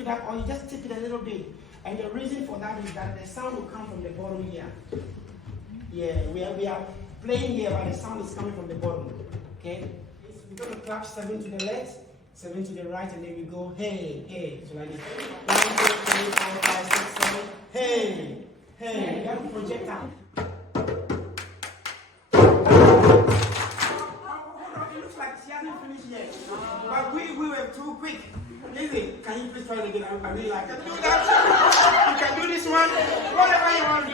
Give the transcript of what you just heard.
it up, or you just tip it a little bit. And the reason for that is that the sound will come from the bottom here. Yeah, we are playing here, but the sound is coming from the bottom. Okay? We're going to clap 7 to the left, 7 to the right, and then we go, hey, hey. So like this. 1, 2, 3, 4, 5, 6, 7. Hey, hey. You have to project out. It looks like she hasn't finished yet. But we were too quick. Lizzie, can you please try it again? I really like it. Do that. You can do this one. Whatever you want.